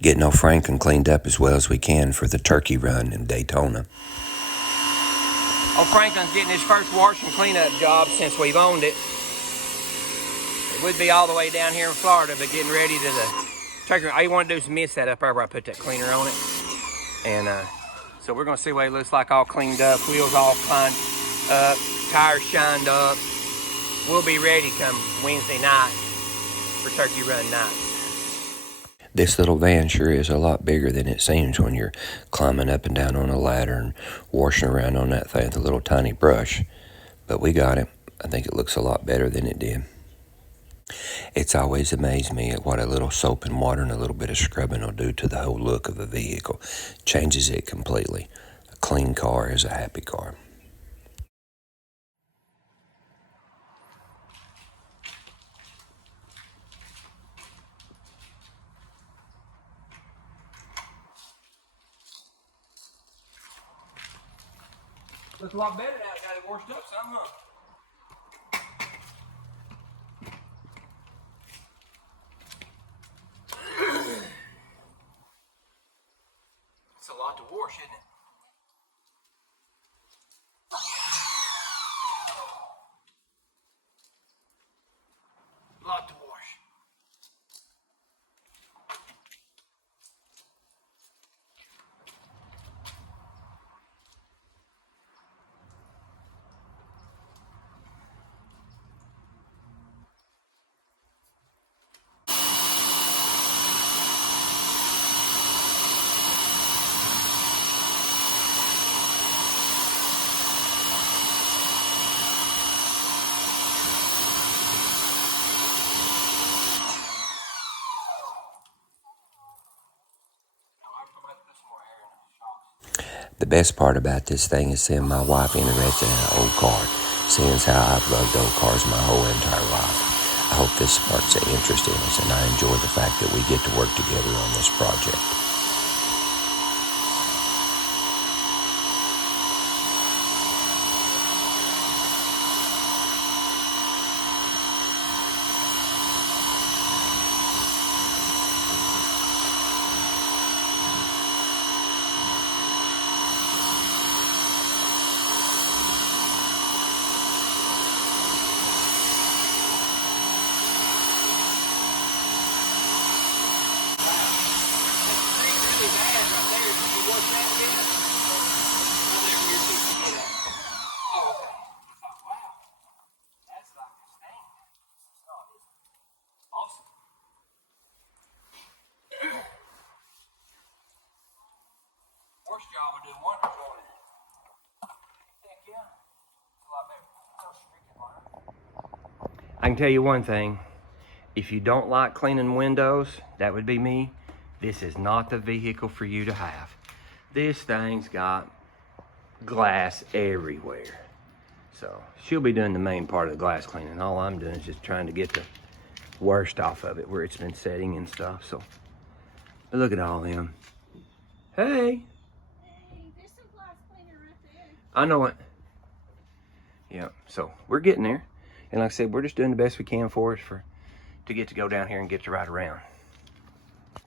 getting old Franklin cleaned up as well as we can for the turkey run in Daytona. Old Franklin's getting his first wash and cleanup job since we've owned it. It would be all the way down here in Florida, but getting ready to the turkey run. All you want to do is miss that up there where I put that cleaner on it. And so we're going to see what it looks like all cleaned up, wheels all cleaned up, tires shined up. We'll be ready come Wednesday night for turkey run night. This little van sure is a lot bigger than it seems when you're climbing up and down on a ladder and washing around on that thing with a little tiny brush. But we got it. I think it looks a lot better than it did. It's always amazed me at what a little soap and water and a little bit of scrubbing will do to the whole look of a vehicle. Changes it completely. A clean car is a happy car. Looks a lot better now. It got it washed up some, huh? It's a lot to wash, isn't it? A lot to wash. The best part about this thing is seeing my wife interested in an old car, seeing as how I've loved old cars my whole entire life. I hope this sparks an interest in us, and I enjoy the fact that we get to work together on this project. Horse job would do wonders on it. Heck yeah. It's a lot better. I can tell you one thing. If you don't like cleaning windows, that would be me. This is not the vehicle for you to have. This thing's got glass everywhere. So she'll be doing the main part of the glass cleaning. All I'm doing is just trying to get the worst off of it where it's been setting and stuff. So but look at all them. Hey. There's some glass cleaner right there. I know it. Yeah, so we're getting there. And like I said, we're just doing the best we can for us to get to go down here and get to ride around.